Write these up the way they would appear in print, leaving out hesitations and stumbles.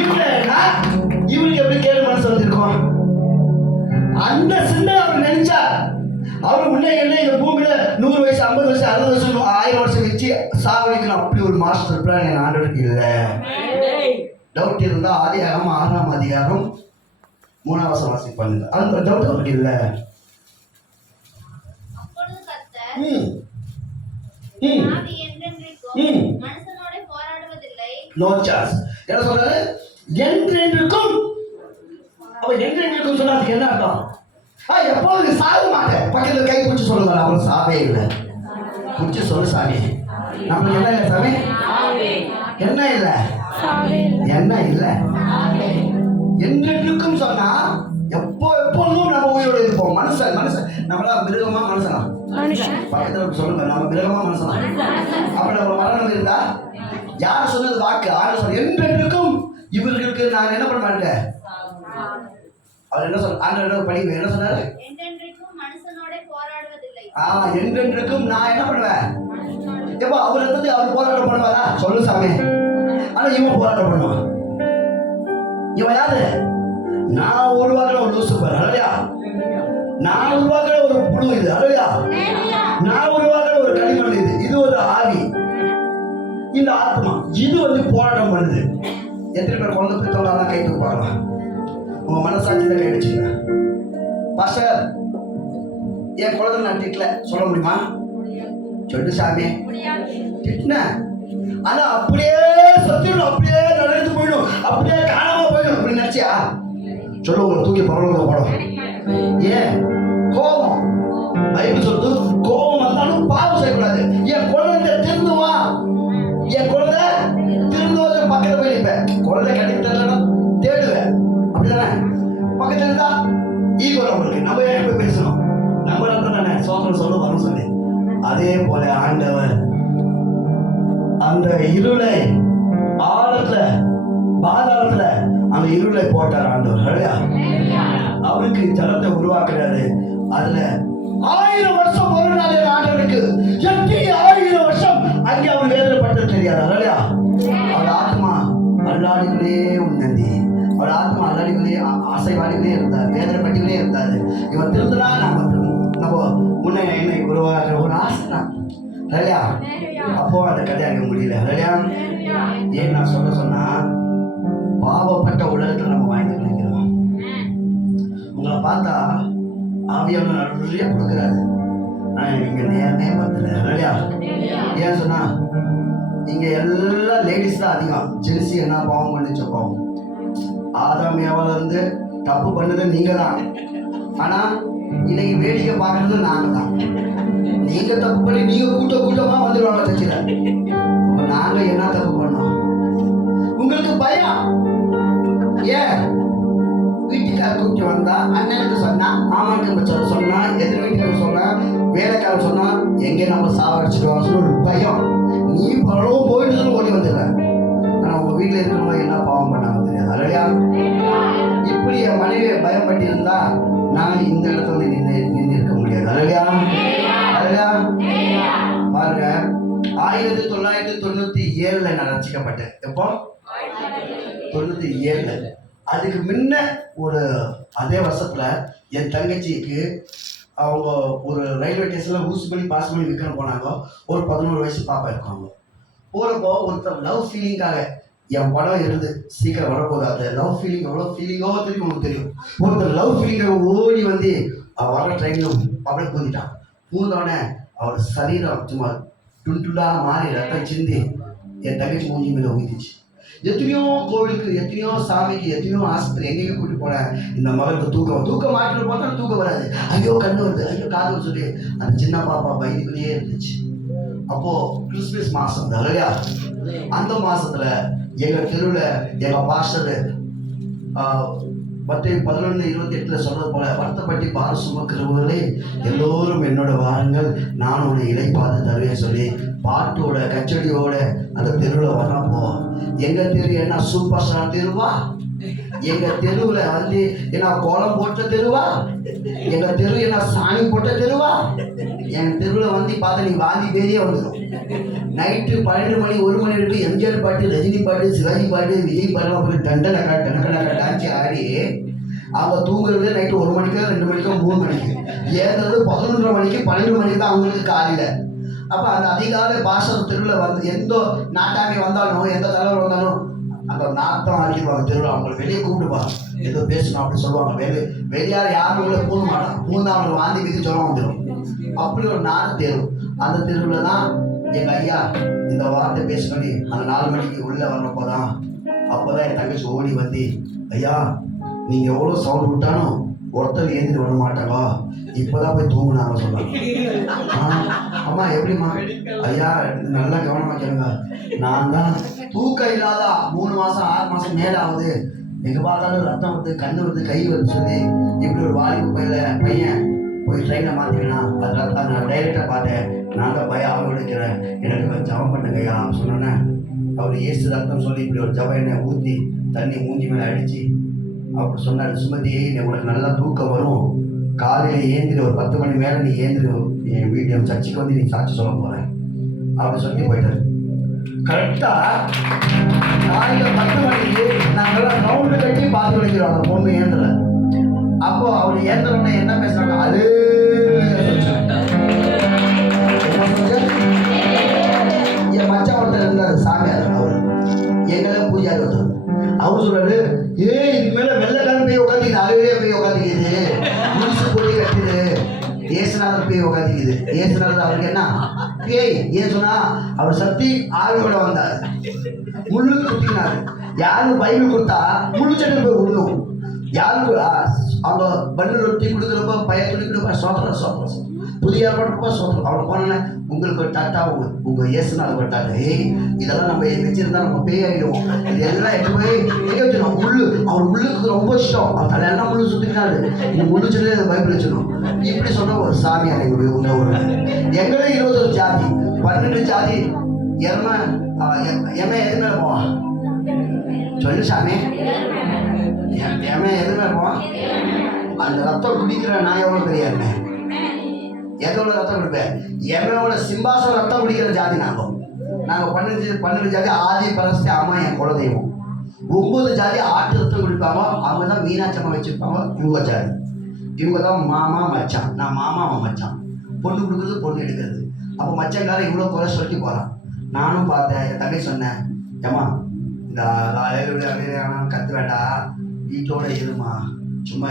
இல்லைன்னா இவருக்கு எப்படி கேடு மனசு வந்திருக்கும்? அந்த சிந்தை அவர் நினைச்சா அவர் முன்னே என்ன இந்த பூமியில 100 வயசு 50 வயசு 60 வருஷம் 1000 வருஷம் வச்சு சாவடிக்கணும். அப்படி ஒரு மாஸ்டர் பிளான் என் ஆண்டவருக்கு இல்லை. டவுட் இருந்தா ஆதியாகமம் 6ஆம் அதிகாரம் 3ஆம் வசனம் வாசிப்பாங்க. அந்த டவுட் அவருக்கு இல்லை. No chance. என்ன சொல்றாரு? என்றென்றுக்கும். அப்ப என்றென்றுக்கும் சொன்னா அதுக்கு என்ன அர்த்தம்? எப்பொழுது சாக மாட்டேன். பக்கத்தில் கை பிடிச்சி சொல்லுங்க, அப்புறம் சாவே இல்லை. பிடிச்சி சொல்லு சாமி, நம்மளுக்கு என்ன இல்லை சாமி? என்ன இல்லை? என்ன இல்லை? என்றென்றுக்கும் சொன்னா எப்பொழுதும் நம்ம உயிரோடு இருப்போம். மனுஷன் நம்மளா மிருகமா மனுஷனா? பக்கத்தில் சொல்லுங்க, நம்ம மிருகமா மனுஷனா? அப்ப நம்ம மரணம் இருந்தா யார் சொன்னது வாக்கு? ஆறு சொன்ன என்றென்றுக்கும் இவர்களுக்கு நான் என்ன பண்ண மாட்டேன். அவர் என்ன சொன்ன? ஆண்டவர் படிங்க என்ன சொன்னாரு? என்றென்றுக்கும் நான் என்ன பண்ணுவேன். எப்போ அவர் இருந்தது அவர் போராட்டம் பண்ணுவாரா? சொல்லு சாமி. ஆனா இவன் போராட்டம் பண்ணுவான். இவன் யாரு? நான் உருவாக்குற ஒரு லூசிபர். அல்லையா? நான் உருவாக்குற ஒரு புழு இது. அல்லையா? நான் உருவாக்குற ஒரு களிமண் இது. இது ஒரு ஆவி. இந்த ஆத்மா இது போராட்டம் பண்ணுது. எத்தனை பேர் குழந்தை பெற்றவங்களாம் கை தூக்க பார்க்கலாம். உங்க மனசாட்சியில கை வச்சுங்க. பாஸ்டர் என் குழந்தை நான் திட்டல சொல்ல முடியுமா? சொல்லு சாமி. திட்டின ஆனா அப்படியே சத்தியம் அப்படியே நடந்து போயிடும், அப்படியே காணாம போயிடும் அப்படின்னு நினைச்சியா? சொல்ல உங்களை தூக்கி பரவாயில்ல போடும். ஏன் கோபம்? பைபிள் சொல்லுது கோபம் வந்தாலும் பாவம் செய்யக்கூடாது. என் குழந்தை திருந்துவா, என் குழந்தை திருந்துவது பக்கத்துல போய் நிற்பேன். குழந்தை கிடைக்கிறதுனா தேடுவேன். அப்படிதானே? பக்கத்துல இருந்தா ஈகோ நம்மளுக்கு நம்ம ஏன் போய் பேசணும்? நம்ம தானே சோதனை சொல்ல வரும் சொல்லி. அதே போல ஆண்டவர் அந்த இருளை ஆழத்துல பாதாளத்துல அந்த இருளை போட்டார் ஆண்டவர். அவருக்கு ஜலத்தை உருவாக்குறாரு. அதுல 1000 வருஷம் ஒரு நாள் ஆண்டவருக்கு எத்தனை 1000 வருஷம் அங்கே அவர் வேதனைப்பட்டது தெரியாது. இல்லையா? அவர் ஆத்மா அல்லாடிகளே உன்னதி. அவர் ஆத்மா அல்லாடிகளே ஆசைவாடிகளே இருந்தார், வேதனைப்பட்டிகளே இருந்தார். இவன் திருந்தனா நம்ம முன்ன என்ன உருவாக்குற ஒரு ஆசை தான். இல்லையா? அப்போ அந்த கல்யாணம் முடியல. இல்லையா? ஏன் நான் சொன்னா பாவப்பட்ட உலகத்துல நம்ம வாங்கி நினைக்கிறோம். உங்களை பார்த்தா ஆவியான நிறைய கொடுக்குறாரு. இங்க நேரமே பத்தல. இல்லையா? ஏன் சொன்னா இங்க எல்லாம் லேடிஸ் தான் அதிகம். ஜென்சி என்ன பாவம் பண்ணிச்ச பாவம். ஆதாம் ஏவாள் வந்து தப்பு பண்ணது நீங்க தான். ஆனா இன்னைக்கு வேடிக்கை பார்க்கறது நாங்க தான். நீங்க தப்பு பண்ணி நீங்க கூட்டமா வந்துடுவாங்க தச்சுல. நாங்க என்ன தப்பு பண்ணோம்? உங்களுக்கு பயம். ஏன்? வீட்டுக்கார கூட்டி வந்தா அண்ணனுக்கு சொன்னா, மாமாக்கு சொன்னா, எதிர் வீட்டுக்கு சொன்னா, வேலைக்காரன் சொன்னா எங்கே நம்ம சாவடிச்சிடுவாங்க ஒரு பயம். நீ பரவும் போயிட்டு ஓடி வந்துடுற. ஆனா உங்க வீட்டுல இருக்கிறவங்க என்ன பாவம் பண்ணாங்க தெரியாது. இல்லையா? இப்படி என் மனைவி பயப்பட்டு இருந்தா நான் இந்த இடத்துல நின்று இருக்க முடியாது. இல்லையா? பாருங்க, 1997 நான் ரசிக்கப்பட்டேன். எப்போ? 97. அதுக்கு முன்ன ஒரு அதே வருஷத்துல என் தங்கச்சிக்கு அவங்க ஒரு ரயில்வே ஸ்டேஷன்ல ஊசி பண்ணி பாஸ் பண்ணி விற்கணும் போனாங்க. ஒரு 11 வயசு பாப்பா இருக்காங்க. போறப்போ ஒருத்தர் லவ் ஃபீலிங்காக என் படம் இருந்து சீக்கிரம் வரப்போகுது. அந்த லவ் ஃபீலிங் எவ்வளோ ஃபீலிங்கோ தெரியும் உங்களுக்கு தெரியும். ஒருத்தர் லவ் ஃபீலிங்காக ஓடி வந்து வர ட்ரெயினில் அப்படியே கூந்திட்டான். கூந்தோடனே அவர் சரீரம் சும்மா துண்டுண்டா மாறி ரத்தம் சிந்தி என் தங்கச்சி மூஞ்சி மேலே ஊதிச்சு. எத்தனையோ கோவிலுக்கு, எத்தனையோ சாமிக்கு, எத்தனையோ ஆஸ்பத்திரி எங்கேயோ கூட்டிட்டு போனேன். இந்த மகளுக்கு தூக்கம் மாட்டிட்டு போட்டா தூக்கம் வராது. ஐயோ கண்ணு வருது, ஐயோ காது சொல்லி அந்த சின்ன பாப்பா பயந்துக்குள்ளேயே இருந்துச்சு. அப்போ கிறிஸ்துமஸ் மாசம் தான். இல்லையா? அந்த மாசத்துல எங்க தெருவில் எங்க பாஸ்டர் மத்திய 11:28 சொல்றது போல, வருத்தப்பட்டு பார சுமக்கிறவர்களே எல்லோரும் என்னோட வாருங்கள், நான் உன்னை இலைப்பாது தருவேன் சொல்லி பாட்டோட கச்சடியோட அந்த தெருவில் வர்றப்போ எங்க தெரு என்ன சூப்பர் ஸ்டார் தெருவா? எங்க தெருவுல வந்து என்ன கோலம் போட்ட தெருவா? எங்க தெரு என்ன சாணி போட்ட தெருவா? என் தெருவில் வந்து பார்த்தா நீ வாந்தி பேதியே வந்துடும். நைட்டு 12 மணி 1 மணி வரைக்கும் எம்ஜிஆர் பாட்டு, ரஜினி பாட்டு, சிவாஜி பாட்டு, விஜய் பாட்டுலாம் போய் டண்டனக்கா டான்ஸ் ஆடி அவங்க தூங்குறது நைட்டு 1 மணிக்கோ 2 மணிக்கோ 3 மணிக்கு, ஏறுறது 11 மணிக்கு 12 மணிக்கு தான் அவங்களுக்கு காலையில். அப்போ அந்த அதிகாலை பாசனம் தெருவில் வந்து எந்த நாட்டாமி வந்தாலும் எந்த தலைவர் வந்தாலும் அந்த நாட்டம் ஆக்கிடுவாங்க தெருவில். அவங்களை வெளியே கூப்பிடுவாங்க, ஏதோ பேசணும் அப்படின்னு சொல்லுவாங்க. வெளியார் யாரும் உள்ள பூந்த மாட்டாங்க, பூந்தா அவங்களுக்கு வாந்தி விதி சொல்ல வந்துடும். அப்படி ஒரு நாடு தெரு. அந்த தெருவில் தான் எங்கள் ஐயா இந்த வார்த்தை பேசுனது. அந்த 4 மணிக்கு உள்ளே வர்றப்போ தான் என் தங்கச்சி ஓடி வந்து, ஐயா நீங்கள் எவ்வளோ சவுண்ட் விட்டாலும் ஒருத்தர் ஏந்திட்டு வர மாட்டாங்களா, இப்போதான் போய் தூங்குனாங்க சொன்னாங்க. அம்மா எப்படிம்மா? ஐயா நல்லா கவனமாக கேளுங்க, நான் தான் தூக்கம் இல்லாத 3 மாதம் 6 மாதம் மேலே ஆகுது, எங்கே பார்த்தாலும் ரத்தம் வருது, கண்ணு வருது, கை வருது சொல்லி இப்படி ஒரு வாலிபு பையன் போய் ட்ரெயினை மாற்றிக்கினா அது ரத்தம். நான் டைரெக்டாக பார்த்தேன், நான் தான் பயம் ஆக எடுக்கிறேன், எனக்கு ஜபம் பண்ணுங்க ஐயா சொன்னேன்னே. அவர் ஏசு ரத்தம் சொல்லி இப்படி ஒரு ஜபம் எண்ணெய் ஊற்றி தண்ணி மூஞ்சி மேலே அடித்து அப்படி சொன்னார், சுமதி உனக்கு நல்லா தூக்கம் வரும், காலையில் ஏந்திரி ஒரு 10 மணி மேலே நீ ஏந்திரி என் வீட்டு சர்ச்சுக்கு வந்து நீ சாட்சி சொல்ல போகிறேன் அப்படி சொல்லி போயிட்டார். கரெக்டாக காலையில் 10 மணிக்கு நாங்கள்லாம் ரவுண்டு கட்டி பார்த்து வைக்கிறோம் அந்த பொண்ணு ஏந்திர. அப்போ அவர் ஏந்திரன்னு என்ன பேசுறாங்க, அது என் மச்சான் ஒருத்தர் இருந்தார் சாமி, அவர் எங்களை பூஜாரி ஒருத்தர். அவர் சொல்றாரு, இது மேல வெள்ளக்காரன் போய் உட்காந்துக்குது, அழுவே போய் உட்காந்துக்குது, முழுசு போய் கட்டுது, ஏசுநாதர் போய் உட்காந்துக்குது. ஏசுநாதர் அவருக்கு என்ன பேய்? ஏன் சொன்னா அவர் சக்தி ஆவியோட வந்தார், முள்ளு குத்தினாரு. யாரும் பைபிள் கொடுத்தா முள்ளு சட்டை போய் விடணும். யாருக்கு அவங்க பண்ணு ரொட்டி கொடுக்குறப்ப பையன் துணி கொடுப்பா சோத்திரம் புதிய ஏற்பாடுப்பா சோத்திரம். அவளை போனேன் உங்களுக்கு ஒரு டாட்டா உங்கள் இயேசுனால ஒரு டாட்டா. இதெல்லாம் நம்ம வச்சிருந்தா நம்ம பேய் ஆகிடுவோம். இது எல்லாம் எடுத்து போய் எங்கே வச்சிடும் முள்ளு. அவர் முள்ளுக்கு ரொம்ப இஷ்டம், அவர் தலையெல்லாம் முள்ளு சுற்றினாரு. இந்த முள்ளு சொல்லி அதை பைபிள் வச்சிடும். இப்படி சொன்ன ஒரு சாமி எங்களுடைய உங்க ஊர். எங்களே 21 ஜாதி 12 ஜாதி எம எது மேலே போவான் சொல்லு சாமி, எம எது மேலே போவான்? அந்த ரத்தம் குடிக்கிற நான் எவ்வளோ பெரிய இருந்தேன், எதோட ரத்தம் குடிப்பேன்? எமனோட சிம்பாசம் ரத்தம் குடிக்கிற ஜாதி நாங்கள் 12 ஜாதி ஆதி பரஸ்தி அம்மா என் குலதெய்வம். 9 ஜாதி ஆட்டு ரத்தம் குடிப்பாங்க, அவங்க தான் மீனாட்சி அம்மா வச்சுருப்பாங்க. இவங்க ஜாதி, இவங்க தான் மாமா மச்சான். நான் மாமா அவன் மச்சான், பொண்ணு கொடுக்குறது பொண்ணு எடுக்கிறது. அப்போ மச்சங்காரன் இவ்வளோ குறை சொல்லிட்டு போகிறான். நானும் பார்த்தேன், என் தங்கை சொன்னேன், ஏம்மா இந்த கற்று வேண்டாம், வீட்டோட இருமா, சும்மா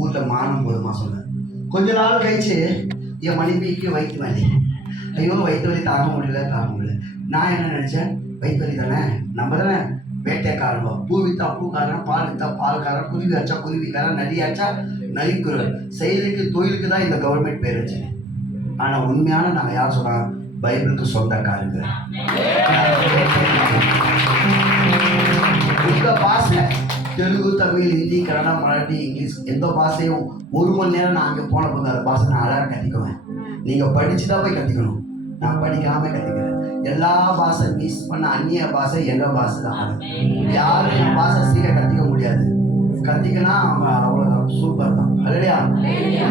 ஊரில் மானம் போதுமா சொன்னேன். கொஞ்ச நாள் கழிச்சு என் மனைவிக்கு வயிற்று வலி. ஐயோ வயிற்று வலி தாங்க முடியல. நான் என்ன நினச்சேன், வயிற்று வலி தானே, நம்ம தானே வேட்டைக்காரன், பூ விற்றா பூக்காரன், பால் விற்றா பால்காரன், குருவி ஆச்சா குருவிக்காரன், நரி ஆச்சா நரிக்குறல். செயலுக்கு தொழிலுக்கு தான் இந்த கவர்மெண்ட் பேர் வச்சு. ஆனால் உண்மையான நாங்கள் யார் சொன்னாங்க, பைபிளுக்கு சொந்தக்காரங்க. இந்த பாஷை தெலுங்கு, தமிழ், ஹிந்தி, கன்னடம், மராட்டி, இங்கிலீஷ் எந்த பாஷையும் 1 மணி நேரம் நான் அங்கே போன போது அந்த பாஷை நான் அழகாக கற்றுக்குவேன். நீங்கள் படித்து தான் போய் கற்றுக்கணும், நான் படிக்காமல் கற்றுக்கிறேன். எல்லா பாஷை மிஸ் பண்ண அந்நிய பாஷை எங்கள் பாஷை தான். யாரும் என் பாஷை சீக்கிரம் கற்றுக்க முடியாது, கற்றுக்கினா அவங்க அவ்வளோதான், சூப்பர் தான் இல்லையா?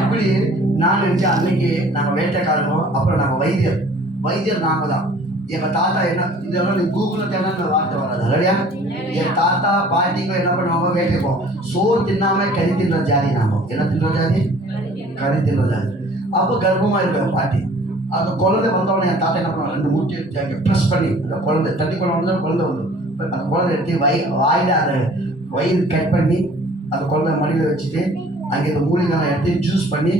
இப்படி நான் நினச்சேன். அன்னைக்கு நாங்கள் வேட்டைக்காரங்க, அப்புறம் நாங்கள் வைத்தியர் நாங்கள் தான். எங்கள் தாத்தா என்ன இதெல்லாம் நீ கூகுளில் தேவை வார்த்தை வராது இல்லையா? என் தாத்தா பாட்டிக்கும் என்ன பண்ணுவாங்க, வேட்டைப்போம். சோறு தின்னாமல் கறி தின்ற ஜாதி நாங்கள். என்ன தின்ற ஜாதி? கறி தின்ற ஜாதி. அப்போ கர்ப்பமாக இருப்பேன் பாட்டி. அந்த குழந்தை வந்தவொடனே என் தாத்தா என்ன பண்ணுவாங்க, 2 மூட்டி ப்ரெஸ் பண்ணி அந்த குழந்தை தண்ணி குழந்தை வந்து குழந்தை வந்து அந்த குழந்தை எடுத்து வாயில் அந்த வயிறு கட் பண்ணி அந்த குழந்தை மடியில் வச்சுட்டு அங்கே இந்த மூலிகைலாம் எடுத்து ஜூஸ் பண்ணி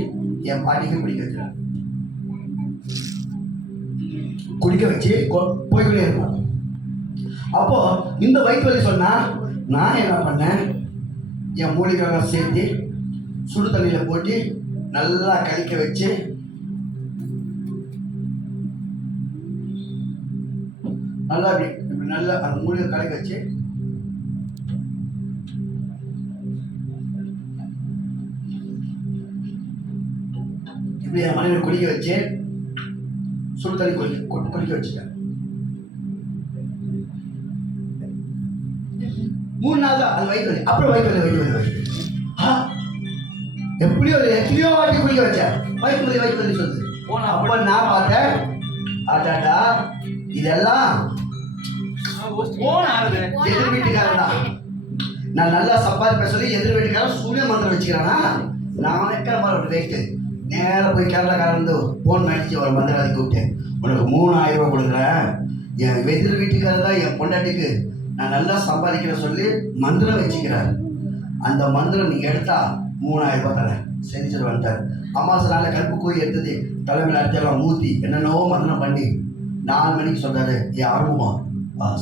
என் பாட்டிக்கு குடிக்க வச்சு போய்கிட்டே இருக்கும். அப்போ இந்த வயிற்று வலி சொன்னா நான் என்ன பண்ணேன், என் மூலிகைலாம் சேர்த்து சுடு தண்ணியில் போட்டு நல்லா கழிக்க வச்சு நல்லா இப்படி நல்லா அந்த மூலிகை கலக்க வச்சு இப்படி என் மனைவி குடிக்க வச்சு சுடு தண்ணி குடிக்க வச்சுட்டேன். 3 நாள் தான் அது வயிற்று வலி. அப்புறம் வயிற்று வலி எப்படியோ எத்தனையோ வாட்டி குடிக்க வச்சேன். வயிற்று வலி சொல்லுது. அப்போ நான் பார்த்தேன், ஆட்டாட்டா இதெல்லாம் எதிர் வீட்டுக்காரன் தான். நான் நல்லா சம்பாதிப்பேன் சொல்லி எதிர் வீட்டுக்காரன் சூரிய மந்திரம் வச்சுக்கிறானா? நான் இருக்கிற மாதிரி ஒரு ரேட்டு நேராக போய் கேரளாக்காரந்து ஃபோன் அடிச்சு ஒரு மந்திரவாதி கூப்பிட்டேன், உனக்கு 3000 ரூபா கொடுக்குறேன், என் எதிர் வீட்டுக்காரர் தான் என் பொண்டாட்டிக்கு நான் நல்லா சம்பாதிக்கிறேன் சொல்லி மந்திரம் வச்சுக்கிறார். அந்த மந்திரம் நீங்கள் எடுத்தா 3000 ரூபாய் தரேன் செஞ்சுட்டு வந்துட்டார். அமாவாசை நாளில் கருப்பு கோழி எடுத்தது தலைமையில் அடுத்தெல்லாம் ஊற்றி என்னென்னவோ மந்திரம் பண்ணி 4 மணிக்கு சொல்கிறாரு, ஏன் ஆர்வமா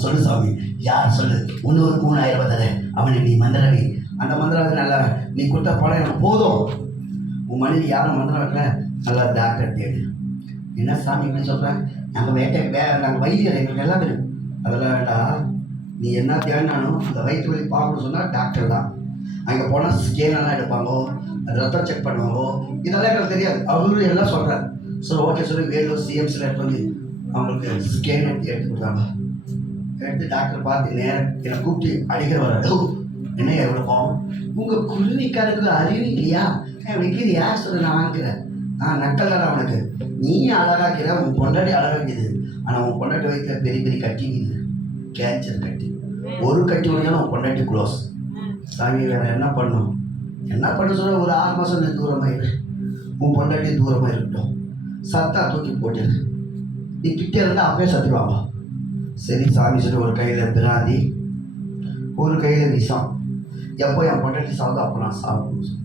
சொல்லு சாமி, யார் சொல்லு, இன்னொரு 3000 ரூபாய் தரேன், அவனுக்கு நீ மந்திரவி. அந்த மந்திரம் நல்லா நீ கொடுத்த பணம் எனக்கு போதும், உன் மனைவி யாரும் மந்திரம் வைக்கல, நல்லா டாக்டர் தேடு. என்ன சாமி இப்படி சொல்கிறேன், நாங்கள் நாங்கள் வைத்தியர் எங்களுக்கு எல்லாம் தெரியும், அதெல்லாம் வேண்டாம், நீ என்ன தேவைனாலும் அந்த வயிற்று வலி பார்க்கணும்னு சொன்னால் டாக்டர் தான். அங்கே போனால் ஸ்கேனெல்லாம் எடுப்பாங்கோ, ரத்தம் செக் பண்ணுவாங்கோ, இதெல்லாம் எங்களுக்கு தெரியாது, அவங்களும் எல்லாம் சொல்கிறார். ஸோ ஓகே சொல்லி வேலூர் சிஎம்சியில் எடுத்து வந்து அவங்களுக்கு ஸ்கேன் எடுத்து கொடுத்தாங்க. எடுத்து டாக்டர் பார்த்து நேரம் என்னை கூப்பிட்டு அடிக்கிற வர, என்ன எவ்வளோ போவோம், உங்கள் குருவிக்காருக்கு அறிவு இல்லையா, விற்கிறியா சொல்லு, நான் வாங்கிக்கிறேன். நக்கல்ல அவனுக்கு, நீ அழகாக்கிற, உன் பொண்டாட்டி அழகாக்கிது, ஆனால் உன் பொண்டாட்டி வைக்கிற பெரிய பெரிய கட்டிக்குது, கேன்சர் கட்டி, ஒரு கட்டி உடனே உன் பொண்டாட்டி க்ளோஸ். சாமி வேறு என்ன பண்ணும், என்ன பண்ண சொல்ல, ஒரு 6 மாதம் நீ தூரமாயிரு, உன் பொண்டாட்டி தூரமாக இருக்கட்டும், சத்தா தூக்கி போட்டுரு, நீ கிட்டே இருந்தால் அப்பயே சத்துருவாங்க. சரி சாமி சொல்லி ஒரு கையில் பிராந்தி, ஒரு கையில் விஷம், எப்போ என் பொண்டாட்டி சாப்பிட்டு அப்போ நான் சாப்பிடணும்.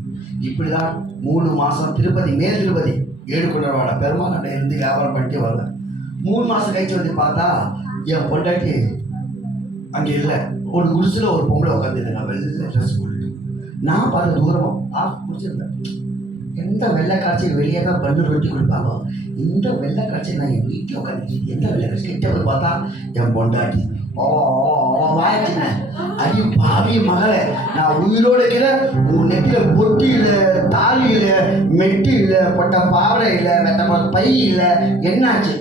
இப்படி தான் 3 மாதம் திருப்பதி மேல் திருப்பதி ஏழுக்குண்டவாட பெருமாள் இருந்து வியாபாரம் பண்ணிட்டு வருவேன். 3 மாதம் கழிச்சு வந்து பார்த்தா என் பொண்டாட்டி அங்கே இல்லை. ஒரு குடிசில் ஒரு பொம்பளை உட்காந்துருந்தேன், வெள்ளை ட்ரெஸ் போட்டு. நான் பார்த்து தூரமாக குடிச்சிருந்தேன். எந்த வெள்ளை காய்ச்சல் வெளியே தான் பண்ணு ரொட்டி கொடுப்பாங்க, இந்த வெள்ளை காய்ச்சல் நான் என் வீட்டில் உட்காந்து எந்த வெள்ளை காய்ச்சல் கிட்ட போய் பார்த்தா என் பொண்டாட்டி வாய்ச்சினேன். அடி பாவி மகளே, நான் உயிரோடு இருக்கிற, உன் நெத்தியில் பொட்டி இல்லை, தாலி இல்லை, மெட்டி இல்லை, பொட்ட பாவடை இல்லை, வெட்ட பை இல்லை, என்னாச்சு,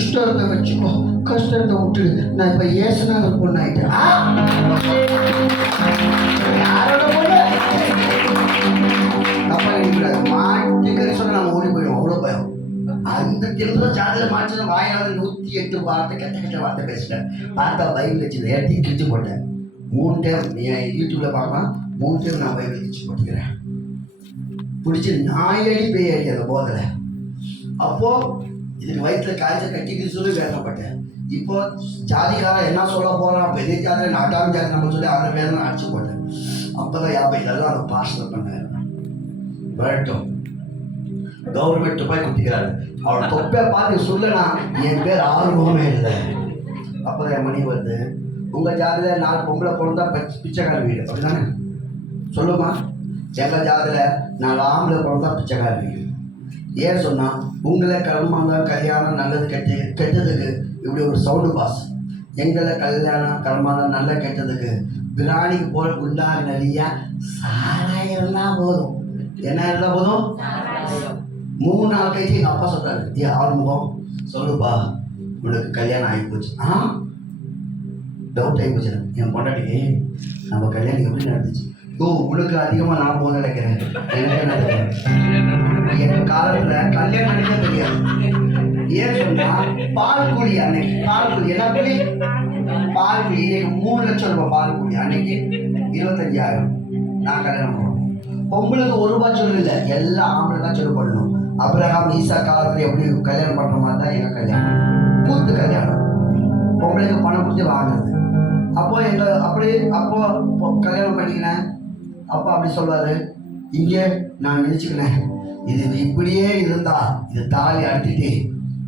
இஷ்டத்தை வச்சுக்கோ, கஷ்டத்தை விட்டுடு, நான் இப்போ ஏசுனாங்க பொண்ணாயிட்டேன். யாரோட பொண்ணு தப்பா நினைக்கூடாது, மாட்டுக்கறி சொன்னால் நம்ம ஓடி போயிடுவோம், அவ்வளோ பயம். அந்த திரும்ப ஜாதியில் மாற்றி வாயாவது 108 வார்த்தை கெட்ட வார்த்தை பேசிட்டேன். பார்த்தா பைபிள் வச்சு ஏற்றி கிழிச்சு போட்டேன். 3 டைம் நீ யூடியூப்பில் பார்க்கலாம், 3 டைம் நான் பைபிள் கிழிச்சு போட்டுக்கிறேன். பிடிச்சி நாயடி பேயடி அந்த போதில். அப்போது இதுக்கு வயிற்றில் காய்ச்சல் கட்டிக்கிட்டு சொல்லி வேதனைப்பட்டேன். இப்போ ஜாதிக்காரன் என்ன சொல்ல போகிறான், பெரிய ஜாதி நாட்டாம ஜாதி நம்ம சொல்லி அதை வேதனை அடிச்சு போட்டேன். அப்போ தான் இதெல்லாம் அதை பாஸ்டர் பண்ணேன். வரட்டும், கவர்மெண்ட் போய் குத்திக்கிறாரு, அவளை தொப்பை பார்த்து சொல்லனா என் பேர் ஆர்வமே இல்லை. அப்போதான் என் மணி வருது, உங்கள் ஜாதியில் 4 பொம்பளை பிறந்தா பிச்சைக்கார வீடு அப்படிதானே சொல்லுமா, எங்கள் ஜாதியில் 4 ஆம்பளை பிறந்தா பிச்சைக்கார வீடு. ஏன் சொன்னால் உங்களை கர்மம் கல்யாணம் நல்லது கெட்டதுக்கு இப்படி ஒரு சவுண்டு பாஸ், எங்களை கல்யாணம் கர்மம் நல்ல கெட்டதுக்கு பிராணிக்கு போல குண்டாக நிறையா சாராயம்லாம் போதும். என்ன இருந்தால் போதும்? 3 நாள் கழிச்சு எங்கள் அப்பா சொல்கிறாரு, ஏன் ஆரம்பம் சொல்லுப்பா, உனக்கு கல்யாணம் ஆகி போச்சு. டவுட் ஆகி போச்சு என் பொண்டாட்டிக்கு, நம்ம கல்யாணம் எப்படி நடந்துச்சு? உனக்கு அதிகமாக நான் போக நினைக்கிறேன், எனக்கு நினைக்கிறேன். எங்கள் காலத்தில் கல்யாணம் நினைக்க தெரியாது. ஏன் சொன்னால் பால் கூலி, அன்னைக்கு பால் கூலி என்ன கூலி, பால் கூலி. இன்னைக்கு 3 லட்சம் ரூபாய் பால் கூலி, அன்னைக்கு 25,000. நான் கல்யாணம் பண்ணுவோம். பொம்பளுக்கு 1 ரூபாய் சொல்லு இல்லை, எல்லா ஆம்பளை தான் சொல்லு பண்ணணும். அப்ரஹாம் ஈசா காலத்தில் எப்படி கல்யாணம் பண்ணுற மாதிரி தான் எங்கள் கல்யாணம், கூத்து கல்யாணம். பொம்பளைக்கு பணம் கொடுத்து வாங்குறது. அப்போ கல்யாணம் பண்ணிக்கினேன். அப்போ அப்படி சொல்வார், இங்கே நான் நினச்சிக்கினேன், இது இப்படியே இருந்தா இது தாலி அடிச்சுட்டு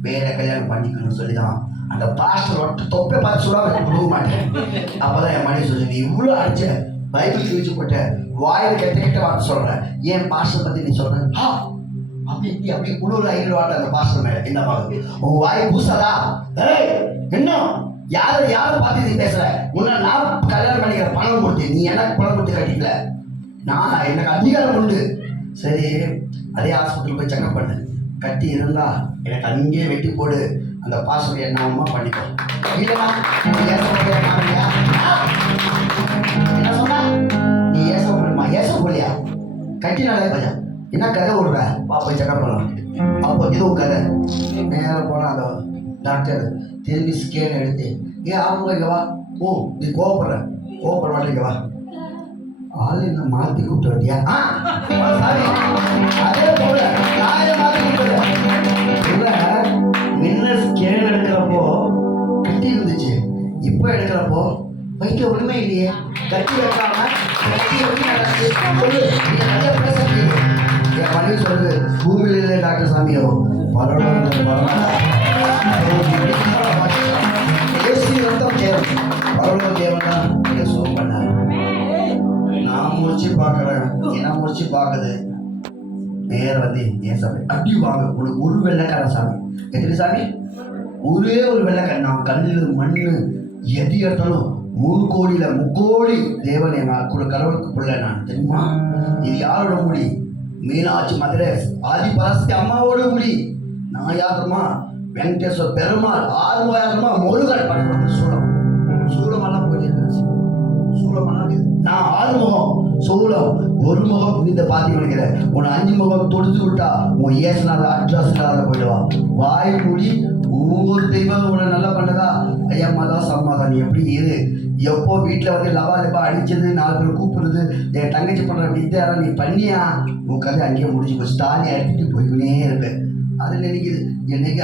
வேற கல்யாணம் பண்ணிக்கணும்னு சொல்லி தான் அந்த பாஸ்டர் தொப்பை பார்த்து சொல்லாம கொடுக்க மாட்டேன். அப்போதான் என் மனைவி சொல்லி, நீ இவ்வளோ அடிச்ச பைபிள் கிழிச்சு போட்ட, வாயில் கெட்ட வார்த்தை சொல்கிறேன், ஏன் பாஸ்டர் பற்றி நீ சொல்கிறேன் அப்படி குளிர் 500 வார்த்தை அந்த பாஸ்டர் மேலே என்ன பாருங்க, உன் வாய் பூசாதா, என்ன யாரை பார்த்து நீ பேசுற, உன்னை நான் கல்யாணம் பண்ணிக்கிற பணம் கொடுத்து, நீ எனக்கு பணம் கொடுத்து கட்டிக்கல, நான் எனக்கு அதிகாரம் உண்டு. சரி, அதே ஹாஸ்பிட்டல் போய் செக்அப் பண்ணு, கட்டி இருந்தா எனக்கு அங்கேயே வெட்டி போடு, அந்த பாஸ்டர் என்ன பண்ணிக்கோ. இல்லைன்னா என்ன சொன்னா, நீ ஏச போடுமா, ஏச போலியா, கட்டினாலே பையன் என்ன கதை விடுற, போய் செக்அப் பண்ணலாம். அப்போ இதுவும் கதை நேரம் போனால் அந்த டாக்டர் திரும்பி ஸ்கேன் எடுத்து அவங்க இங்கே வா. ஓ நீ கோவப்படுற மாட்டேங்க வா. ஆளு என்ன மாற்றி கூப்பிட்டு வந்தியா? சாரி, அதே போல நான் மாற்றி கூப்பிட்டு முன்ன ஸ்கேன் எடுக்கிறப்போ கட்டி இருந்துச்சு, இப்போ எடுக்கிறப்போ வயிற்று ஒன்றுமே இல்லையே. கட்டி வைக்காம கட்டி எப்படி நடந்துச்சு சொல்லு. நீங்க நிறைய பேச முடியுது. என் மனைவி சொல்லுது, பூமியில் இல்லை டாக்டர் சாமியோ தேவன் தான் நீங்க சுகம் பண்ணாரு. நான் முடிச்சு பார்க்குறேன், என்ன முடிச்சு பார்க்குது நேரம் வந்து ஏன் சாமி அடி வாங்க. உனக்கு ஒரு வெள்ளைக்கார சாமி எத்தனை சாமி? ஒரே ஒரு வெள்ளைக்கார. நான் கல்லு மண்ணு எது எடுத்தாலும் 3 கோடியில 3 கோடி தேவன் என் கூட கடவுளுக்கு பிள்ளை நான் தெரியுமா? இது யாரோட முடி? மீனாட்சி மதுரை ஆதி பராசக்தி அம்மாவோட முடி. நான் யாருமா? வெங்கடேஸ்வர பெருமாள் ஆறுமுகமா முருகன் படம் சூளமெல்லாம் போயிட்டு சூளமெல்லாம் நான் ஆறுமுகம் சூளம் ஒரு முகம் இந்த பாத்தி நினைக்கிறேன். உன்னை 5 முகம் தொடுத்து விட்டா உன் ஏசுனால அட்ரஸ் இல்லாத போயிடுவா. வாய் மூடி ஒவ்வொரு தெய்வம் உன்னை நல்லா பண்ணதா ஐயம்மா தான் சம்மாதான். நீ எப்படி இரு. எப்போ வீட்டில் வந்து லவா லெப்பா அடிச்சது 4 பேர் கூப்பிடுறது என் தங்கச்சி பண்ணுற வித்தியாரம் நீ பண்ணியா உன் கதை அங்கேயே முடிஞ்சு போச்சு. தாலி அடிச்சுட்டு போய்க்கினே இருப்பேன். அது நினைக்குது என்னைக்கு